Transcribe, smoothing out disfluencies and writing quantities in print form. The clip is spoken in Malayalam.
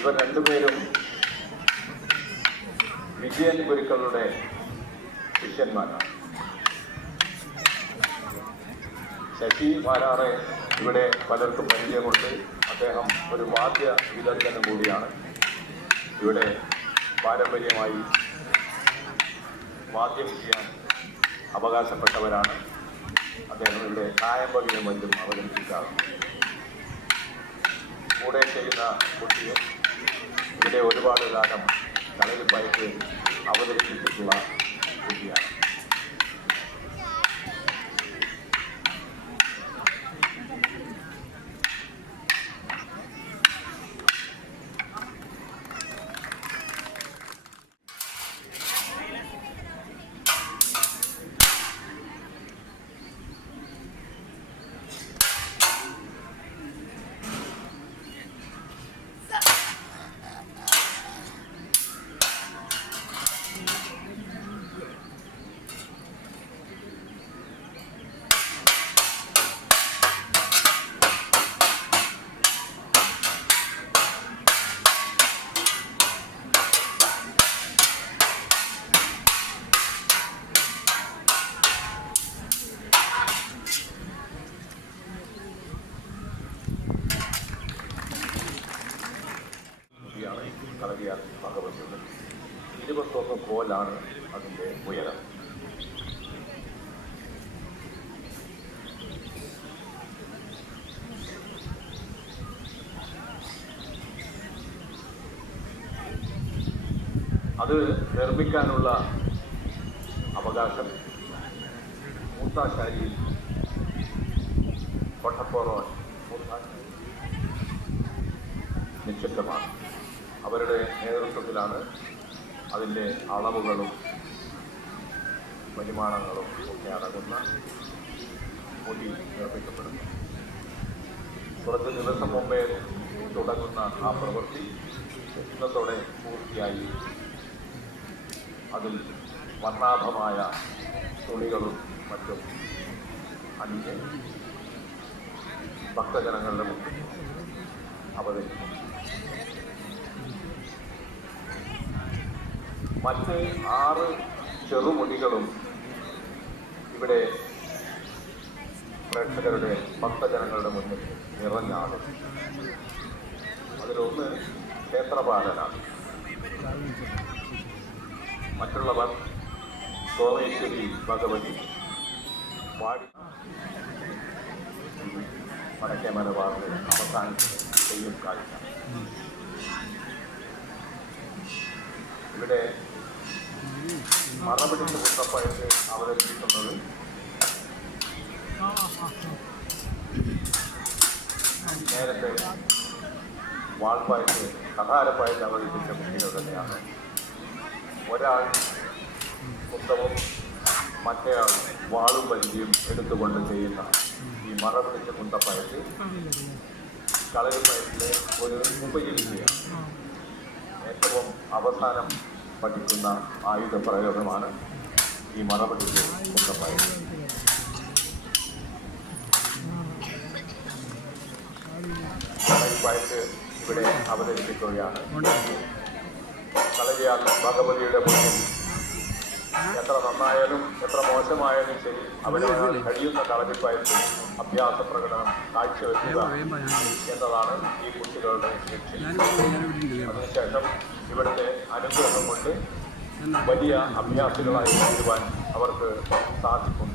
ഇവർ രണ്ടുപേരും വിജയൻ ഗുരുക്കളുടെ ശിഷ്യന്മാരാണ്. ശശി മാരാറെ ഇവിടെ പലർക്കും പരിചയമുണ്ട്. അദ്ദേഹം ഒരു വാദ്യ വിദഗ്ധനും കൂടിയാണ്. ഇവിടെ പാരമ്പര്യമായി വാദ്യം ചെയ്യാൻ അവകാശപ്പെട്ടവരാണ്. അദ്ദേഹം ഇവിടെ കായംപകയും മറ്റും അവതരിപ്പിക്കാറുണ്ട്. കൂടെ ചെയ്യുന്ന കുട്ടിയും ഇവിടെ ഒരുപാട് കാലം കളരിപ്പയറ്റ് അവതരിപ്പിച്ചിട്ടുള്ള കുട്ടിയാണ്. കളരിയാൽ ഭഗവതിയുണ്ട്. 21 കോലാണ് അതിൻ്റെ ഉയരം. അത് നിർമ്മിക്കാനുള്ള അവകാശം മൂത്താശാരി കൊട്ടപ്പോറോൻ നിക്ഷിപ്തമാണ്. അവരുടെ നേതൃത്വത്തിലാണ് അതിൻ്റെ അളവുകളും പരിമാണങ്ങളും ഒക്കെ അടങ്ങുന്ന മുടി നിർമ്മിക്കപ്പെടുന്നു. കുറച്ച് ദിവസം മുമ്പേ തുടങ്ങുന്ന ആ പ്രവൃത്തി ഇന്നത്തോടെ പൂർത്തിയായി അതിൽ വർണ്ണാഭമായ തുണികളും മറ്റും അണിഞ്ഞ് ഭക്തജനങ്ങളുടെ മുന്നിൽ അവതരിക്കും. മറ്റ് 6 ചെറുമുടികളും ഇവിടെ പ്രേക്ഷകരുടെ ഭക്തജനങ്ങളുടെ മുന്നിൽ നിറഞ്ഞാടും. അതിലൊന്ന് ക്ഷേത്രപാലനാണ്. മറ്റുള്ളവർ സോമേശ്വരി ഭഗവതി വാടി വടക്കേ മലബാറിൽ അവസാനിച്ച് തെയ്യം കാഴ്ച. ഇവിടെ മറപിടിച്ച കുട്ടപ്പായിട്ട് അവതരിപ്പിക്കുന്നത് നേരത്തെ വാൾപ്പായിട്ട് കഥാരപ്പായിട്ട് അവതരിപ്പിച്ച കുട്ടികൾ തന്നെയാണ്. ഒരാൾ കുന്തവും മറ്റേയാൾ വാളും പരിചയം എടുത്തുകൊണ്ട് ചെയ്യുന്ന ഈ മറപിടിച്ച കുന്തപ്പായിട്ട് കളരിപ്പയറ്റിലെ ഒരു ഉപയോഗിക്കുകയാണ്. ഏറ്റവും അവസാനം പഠിക്കുന്ന ആയുധ പ്രയോഗമാണ് ഈ മറപിടിച്ച കുന്തപ്പായിട്ട്. കളരിപ്പായിട്ട് ഇവിടെ അവതരിപ്പിക്കുകയാണ്. കളരിയാൽ ഭഗവതിയുടെ മുന്നിൽ എത്ര നന്നായാലും എത്ര മോശമായാലും ശരി അവിടെ കഴിയുന്ന കളരിപ്പായിട്ട് അഭ്യാസ പ്രകടനം കാഴ്ചവെക്കുക എന്നതാണ് ഈ കുട്ടികളുടെ ലക്ഷ്യം. അതിനുശേഷം ഇവിടുത്തെ അനുഗ്രഹം കൊണ്ട് വലിയ അഭ്യാസികളായി തീരുവാൻ അവർക്ക് സാധിക്കും.